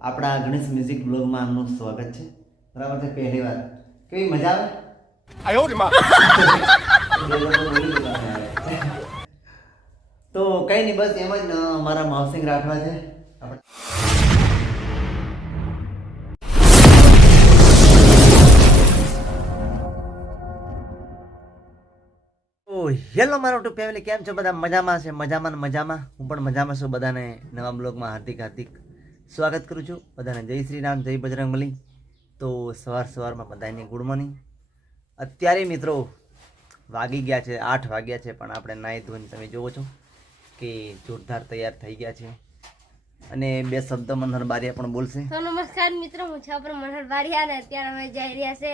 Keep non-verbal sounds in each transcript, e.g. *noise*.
આપણા ગણેશ મ્યુઝિક બ્લોગમાં આમનું સ્વાગત છે. બરાબર છે? પહેલી વાર કેવી મજા આવે? *laughs* તો કંઈ નહીં બસ એમ જ મારા માવસિંગ રાખવા છે. હેલો મારો ટુ ફેમિલી કેમ છો? બધા મજામાં છે? મજામાં ને મજામાં? હું પણ મજામાં છું. બધાને નવા બ્લોગમાં હાર્દિક હાર્દિક સ્વાગત કરું છું બધાને. જય શ્રી રામ જય બજરંગબલી તો સવાર સવારમાં બધાને ગુડ મોર્નિંગ. અત્યારે મિત્રો વાગી ગયા છે આઠ વાગ્યા છે પણ આપણે નાહી ધોઈને તમે જુઓ છો કે જોરદાર તૈયાર થઈ ગયા છે. અને બે શબ્દ મનહર બારિયા પણ બોલશે. તો નમસ્કાર મિત્રો હું છું આપણો મનહર બારિયા ને અત્યારે અમે જઈ રહ્યા છે.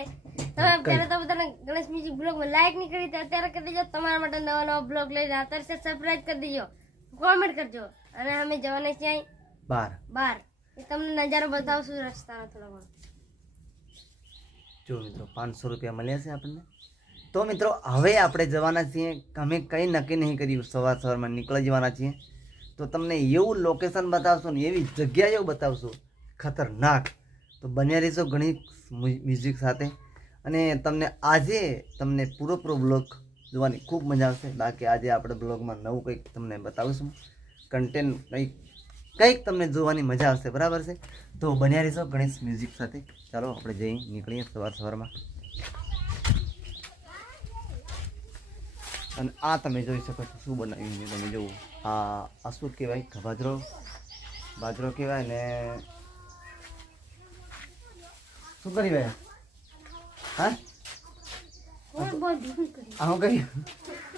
તમે અત્યારે તો બધાને ગણેશ મ્યુઝિક બ્લોગમાં લાઈક નહીં કરી અત્યારે કરી દેજો. તમારા માટે નવા નવા બ્લોગ લઈને આવતા છે સબસ્ક્રાઇબ કરી દેજો. કોમેન્ટ કરજો. અને અમે જવાના છીએ બહાર બહાર તમને નજારો બતાવશું રસ્તાનો થોડો ઘણો. જો મિત્રો, પાંચસો રૂપિયા મળ્યા છે આપણને. તો મિત્રો, હવે આપણે જવાના છીએ. અમે કંઈ નક્કી નહીં કર્યું, સવાર સવારમાં નીકળી જવાના છીએ. તો તમને એવું લોકેશન બતાવશું ને એવી જગ્યા એવું બતાવશું. ખતરનાક. તો બન્યા રહીશો ઘણી મ્યુઝિક સાથે. અને તમને આજે તમને પૂરો બ્લોગ જોવાની ખૂબ મજા આવશે. બાકી આજે આપણે બ્લોગમાં નવું કંઈક તમને બતાવીશું. કન્ટેન્ટ કંઈક કંઈક તમને જોવાની મજા આવશે બરાબર છે? તો બન્યા રહીશો ગણેશ મ્યુઝિક સાથે. ચાલો આપણે જઈ નીકળીએ સવાર સવારમાં. અને આ તમે જોઈ શકો છો શું બનાવ્યું છે તમે જુઓ. આ આ શું કહેવાય? બાજરો બાજરો કહેવાય ને શું કરી ભાઈ હા? કોણ બોલ ભૂલ કરી આ હું કર્યું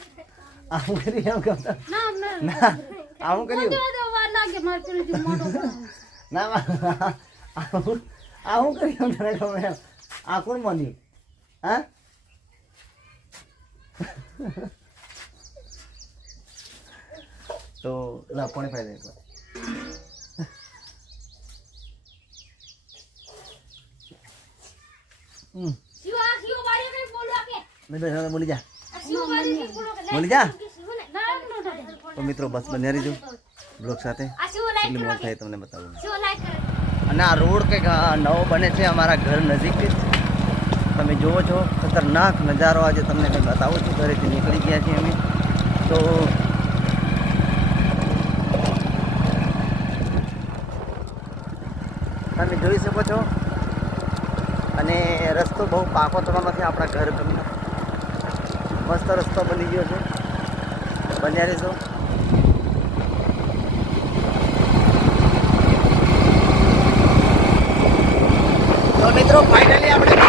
*laughs* આ હું કર્યું એમ કહો ના. ના ના આ હું કર્યું ના આવું આ હું કર્યું તને ખબર આ કોણ બન્યું? હા? તો લા કોણે ફાયદા હમ કઈ બોલો જા. બોલો જા. તો મિત્રો બસ બન્યા રહીજો. બ્લોગ સાથે. કેટલી થાય તમને બતાવું. અને આ રોડ કંઈક નવો બને છે અમારા ઘર નજીક જ. તમે જુઓ છો ખતરનાક નજારો આજે તમને કંઈ બતાવું છું. ઘરેથી નીકળી ગયા છીએ અમે. તો તમે જોઈ શકો છો. અને રસ્તો બહુ પાકો થવાનો નથી આપણા ઘર તમને મસ્ત રસ્તો બની ગયો છે. બન્યા રહીશો? તો મિત્રો ફાઇનલી આપણે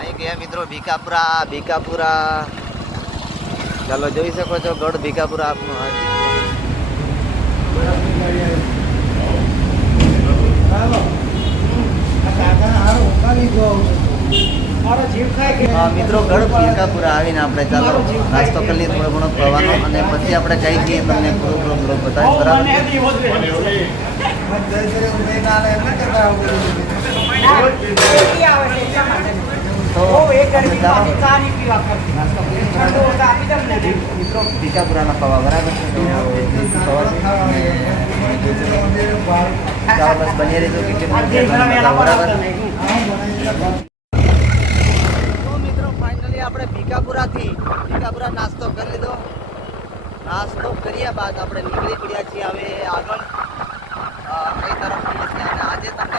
અહીં ગયા મિત્રો ભીકાપુરા ભીકાપુરા ચાલો જોઈ શકો છો ગઢ ભીકાપુરા આપનું મિત્રો ગઢ ભીકાપુરા આવીને આપણે ચાલો નાસ્તો કરી લઈએ થોડો ઘણો ખવાનો અને પછી આપણે કઈ જઈએ તમને પૂરો પૂરો બ્લોગ બતાવીશ બરાબર? તો મિત્રો પવા બરાબર છે? તો પવા છે. બસ બની બરાબર? ફાઇનલી આપણે ભીકાપુરાથી ભીકાપુરા નાસ્તો કરી લીધો. નાસ્તો કર્યા બાદ આપણે નીકળી પડ્યા છીએ હવે આગળ. કઈ તરફ આજે તમને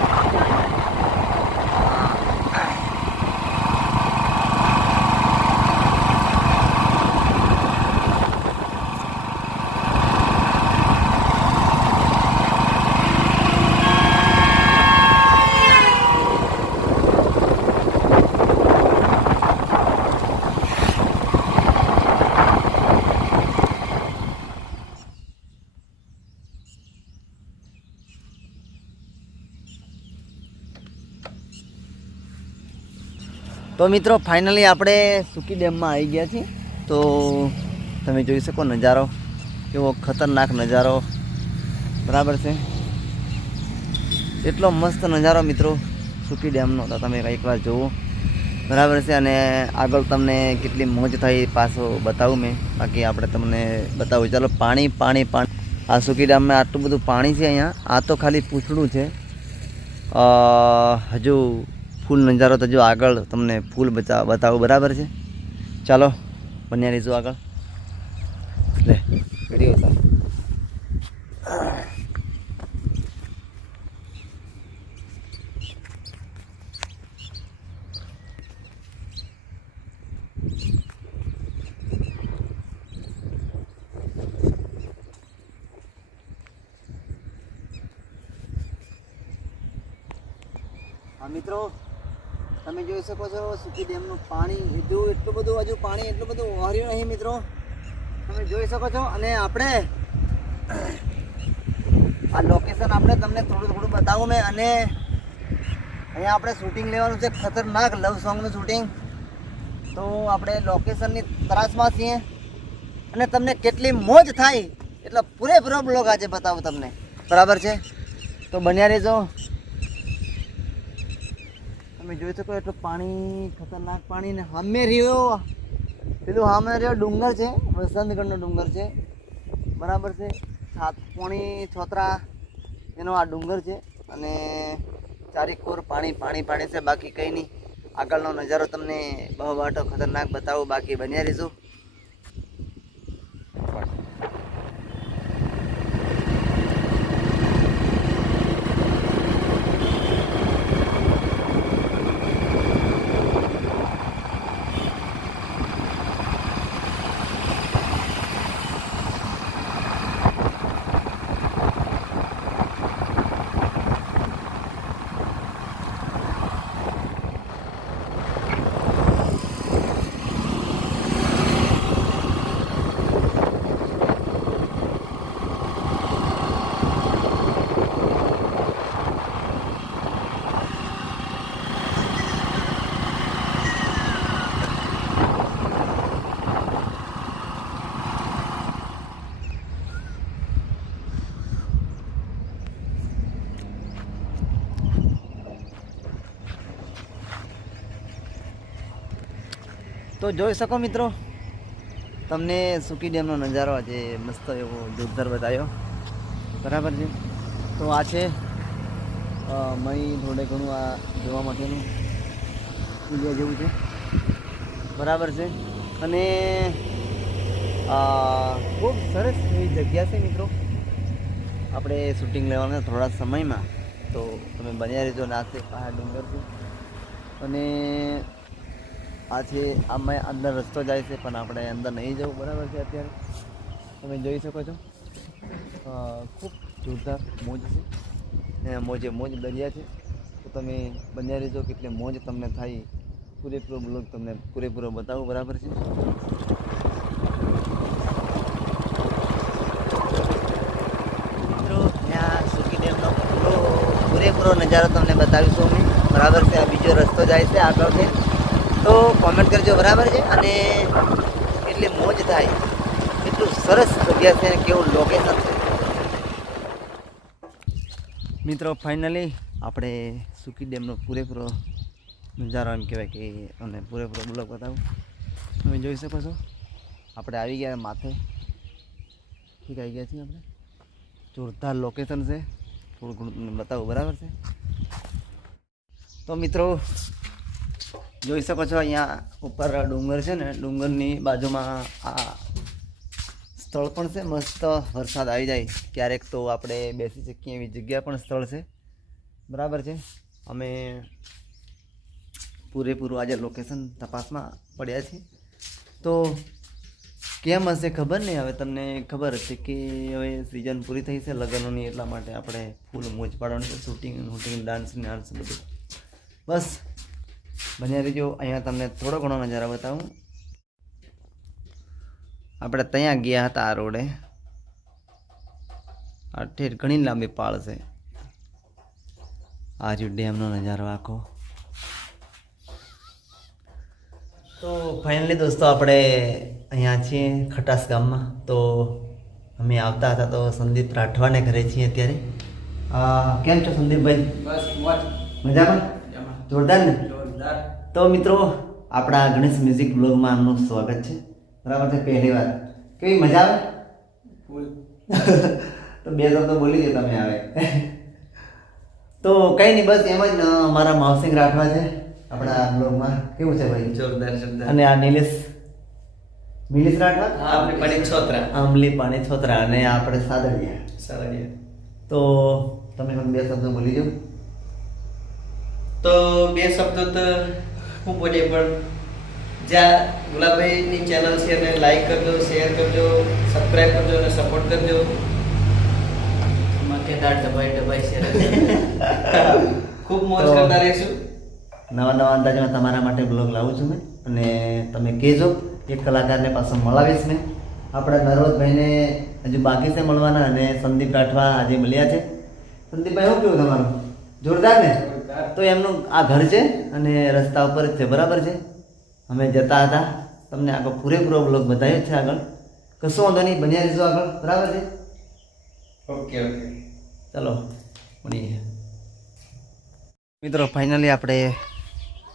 તો મિત્રો ફાઇનલી આપણે સુકી ડેમમાં આવી ગયા છીએ. તો તમે જોઈ શકો નજારો, કેવો ખતરનાક નજારો. બરાબર છે? એટલો મસ્ત નજારો મિત્રો, સુકી ડેમનો. તો તમે એકવાર જુઓ. બરાબર છે? અને આગળ તમને કેટલી મોજ થઈ પાછો બતાવું મેં. બાકી આપણે તમને બતાવું. ચાલો, પાણી પાણી પાણી. આ સુકી ડેમમાં આટલું બધું પાણી છે અહીંયા. આ તો ખાલી પૂછડું છે. હજુ ફૂલ નજારો તો જો આગળ તમને ફૂલ બતાવો બતાવું, બરાબર છે? ચાલો, બન્યા રહીશું આગળ. લે વીડિયો ઉતાર. હા મિત્રો તમે જોઈ શકો છો સુખી ડેમનું પાણી હજુ એટલું બધું હજુ પાણી, એટલું બધું વહર્યું નહીં મિત્રો. તમે જોઈ શકો છો, અને આપણે આ લોકેશન આપણે તમને થોડું થોડું બતાવું મેં, અને અહીંયા આપણે શૂટિંગ લેવાનું છે, ખતરનાક લવ સોંગનું શૂટિંગ તો આપણે લોકેશનની તરાશમાં છીએ, અને તમને કેટલી મોજ થાય એટલે પૂરેપૂરો બ્લોગ આજે બતાવું તમને. બરાબર છે? તો બન્યા રહેજો. તમે જોઈ શકો એટલું પાણી, ખતરનાક પાણી ને હામે રહ્યો પેલું હામે રહ્યો ડુંગર છે, વસંતગઢનો ડુંગર છે. બરાબર છે, સાત પોણી છોતરા એનો આ ડુંગર છે અને ચારેકોર પાણી પાણી પાણી છે, બાકી કંઈ નહીં. આગળનો નજારો તમને બહુ વાટો ખતરનાક બતાવો, બાકી બન્યા રહીશું. તો જોઈ શકો મિત્રો, તમને સુકી ડેમનો નજારો આજે મસ્ત એવો જોરદાર બતાવ્યો. બરાબર છે? તો આ છે મહી થોડે ઘણું આ જોવા માટેનું પુલિયા જેવું છે. બરાબર છે? અને ખૂબ સરસ એવી જગ્યા છે મિત્રો. આપણે શૂટિંગ લેવાના થોડા સમયમાં. તો તમે બન્યા રહેજો નાસ્તે પહાડ ડુંગર છે. અને આ છે આમાં અંદર રસ્તો જાય છે, પણ આપણે અંદર નહીં જવું. બરાબર છે અત્યારે? તમે જોઈ શકો છો. ખૂબ જોરદાર મોજ છે. મોજે મોજ દરિયા છે. તો તમે બન્યા રહેજો, કેટલી મોજ તમને થાય. પૂરેપૂરો બ્લોગ તમને પૂરેપૂરો બતાવું. બરાબર છે? પૂરેપૂરો નજારો તમને બતાવીશું અમે. બરાબર છે? આ બીજો રસ્તો જાય છે આગળ છે. તો કોમેન્ટ કરજો, બરાબર છે? અને એટલી મોજ થાય. એટલું સરસ જગ્યા છે કેવું લોકેશન છે. મિત્રો ફાઇનલી આપણે સુકી ડેમનો પૂરેપૂરો નજારો એમ કહેવાય કે અને પૂરેપૂરો બ્લોક બતાવું. તમે જોઈ શકો છો, આપણે આવી ગયા માથે. ઠીક આવી ગયા છીએ આપણે. જોરદાર લોકેશન છે. થોડું ઘણું બતાવું, બરાબર છે? તો મિત્રો જોઈ શકો છો અહીંયા ઉપર ડુંગર છે ને, ડુંગરની બાજુમાં આ સ્થળ પણ છે. મસ્ત વરસાદ આવી જાય. ક્યારેક તો આપણે બેસી શકીએ એવી જગ્યા પણ સ્થળ છે. બરાબર છે? અમે પૂરેપૂરું આજે લોકેશન તપાસમાં પડ્યા છીએ. તો કેમ હશે ખબર નહીં. હવે તમને ખબર છે કે હવે સિઝન પૂરી થઈ છે લગ્નોની, એટલા માટે આપણે ફૂલ મોજ પાડવાનું શૂટિંગ શૂટિંગ ડાન્સ ડાન્સ બધું. બસ. બન્યા રહીજો. અહીંયા તમને થોડો ઘણો નજારો બતાવું. આપણે ત્યાં ગયા હતા આ રોડે. આ ઠેર ઘણી લાંબી પાળ છે. આ રહ્યું ડેમનો નજારો આખો. તો ફાઇનલી દોસ્તો આપણે અહીંયા છીએ ખટાસ ગામમાં. તો અમે આવતા હતા તો સંદીપ રાઠવાને ઘરે છીએ અત્યારે. આ, કેમ છો સંદીપભાઈ? બસ મજામાં. જોરદાર ને? તો મિત્રો આપણા ગણેશ મ્યુઝિક બ્લોગમાં આમનું સ્વાગત છે. બરાબર છે? પહેલી વાર. કેવી મજા આવે? *laughs* તો બે શબ્દો બોલી દો તમે આવે *laughs* તો કંઈ નહીં બસ એમ જ મારા માવસિંગ રાઠવા છે આપણા બ્લોગમાં કેવું છે ભાઈ? જોરદાર જોરદાર. અને આ નિલેશ નિલેશ રાઠવા? આપણે પડી છોતરા. આમલી પાણી છોતરા અને આપણે સાદળિયા સરળ તો તમે પણ બે શબ્દો બોલી દો. તો બે શબ્દો તો પણ જ્યાં ગુલાબભાઈની ચેનલ છે એને લાઈક કરજો શેર કરજો સબસ્ક્રાઈબ કરજો અને સપોર્ટ કરજો. મકેદાર દબાઈ દબાઈ શેર *laughs* ખૂબ મોજ કરતા રહીશું નવા નવા અંદાજમાં તમારા માટે બ્લોગ લાવું છું મેં. અને તમે કહેજો એક કલાકારને પાછો મળાવીશ મેં. આપણા નરોજભાઈને હજુ બાકી છે મળવાના અને સંદીપ રાઠવા આજે મળ્યા છે. સંદીપભાઈ શું કેવું તમારું? જોરદાર ને. તો એમનું આ ઘર છે અને રસ્તા ઉપર જ છે. બરાબર છે? અમે જતા હતા. તમને આગળ પૂરેપૂરો બ્લોગ બતાવ્યો છે આગળ. કશો વાંધો નહીં બન્યા રહીશું આગળ. બરાબર છે? Okay okay. ચાલો મળીએ. મિત્રો ફાઇનલી આપણે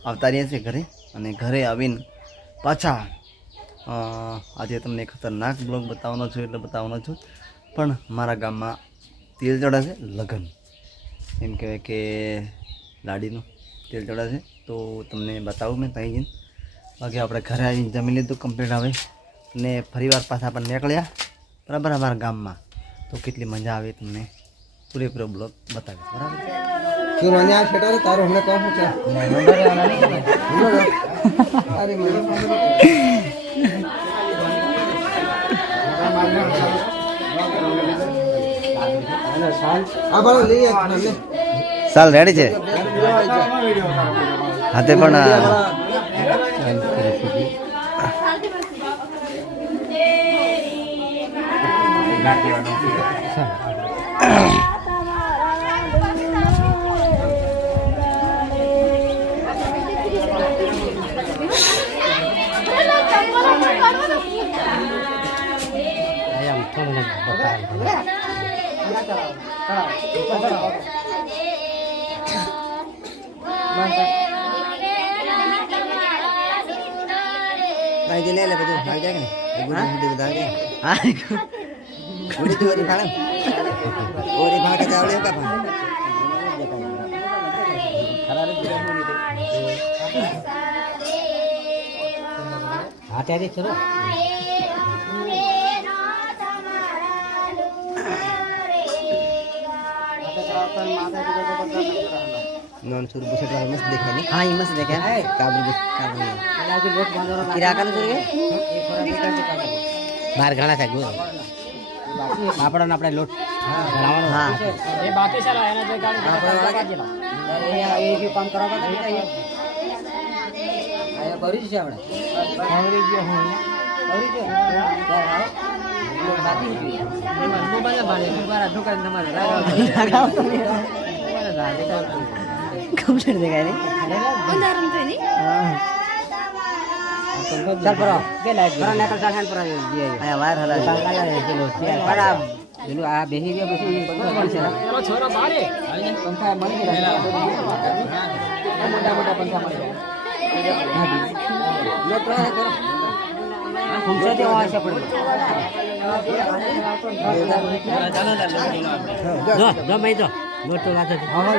આવતા રહીએ છીએ ઘરે અને ઘરે આવીને પાછા આજે તમને ખતરનાક બ્લોગ બતાવવાનો છું એટલે બતાવવાનો છું. પણ મારા ગામમાં તેલ ચડાશે લગ્ન. એમ કહેવાય કે લાડીનું તેલ ચડાશે તો તમને બતાવું મેં ત્યાં જઈને બાકી આપણે ઘરે આવીને જમી લીધું કમ્પ્લીટ હવે. ને ફરીવાર પાછા આપણે નીકળ્યા. બરાબર અમારા ગામમાં. તો કેટલી મજા આવે તમને. પૂરેપૂરો બ્લોક બતાવીશ. બરાબર? તું *laughs* સાલ. રેડી છે? આવ તમને ચાલ રેડી છે હાથે પણ ભાઈ દે લે લે બધું આવી જાય કે ને ગુડી ગુડી બધા આવી જાય હા ગુડી તું ઓરી ભાડે ઓરી ભાડે જાવડે કા ભાઈ હા ત્યારે ચલો નોન સુર બુસટ વાળા મસ્ત દેખાય ને હા એ મસ્ત દેખાય કાબુ કાબુ કિરાકાનું છે કે બહાર ઘણા થાય ગો આપણને આપણે લોટ ઘડાવાનો હા એ બાકી છે એના જે ગાડી એ જે કામ કરાવવા હતા ને અહીંયા ભરી છે આપણે ભરી ગયો હું ભરી. લોટ બાકી છે. મોબાઈલ ભાડે મારા દુકાન તમારે કમ્પ્લીટ દેખાય ને ચાલ પરો કે લાઈટ પરો નેકલ ચાલ હેન્ડ પર આવી દે અહીંયા વાયર હલા છે. પણ આ પેલું આ બેસી ગયા પછી પડશે પેલો છોરો બારે પંખા મળી ગયા મોટા મોટા પંખા મળી ગયા લોટ કરો કરો ફૂંકશે તે વાંચે પડે જો જો મેં જો લોટ તો વાંચે હા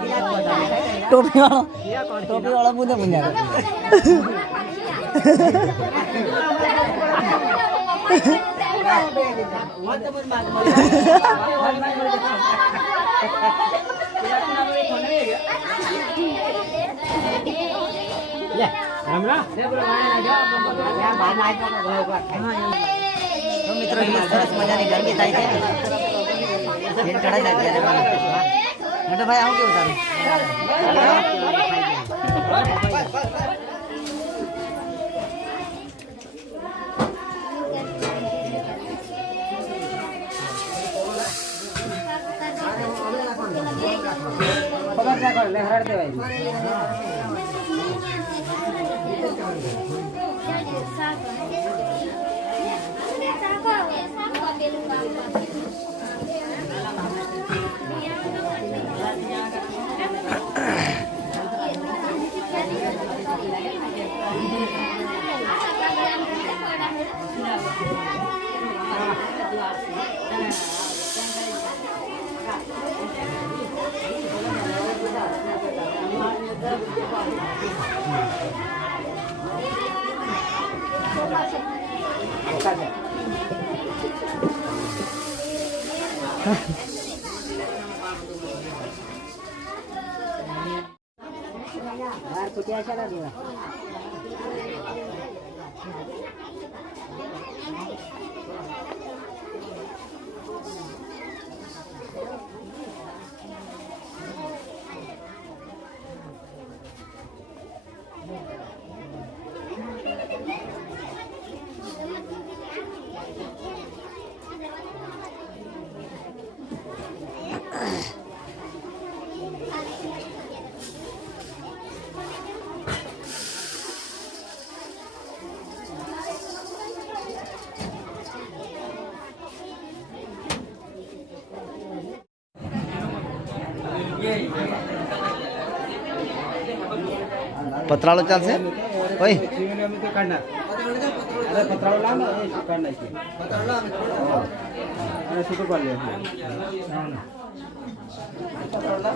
ટોપી વાળો ટોપી વાળો બુધો પૂંજારો રામ રામ ત્યાં બહાર ના આપ્યો તો ઘણો વાર ખાય. તો મિત્રો અહીંયા સરસ મજાની ગરમી થાય છે મોટો ભાઈ આવું કેવું તારું પગાર ના કરો, લે દેવાય. બહાર કૂટ્યા છે ને દેવા. પતરાળો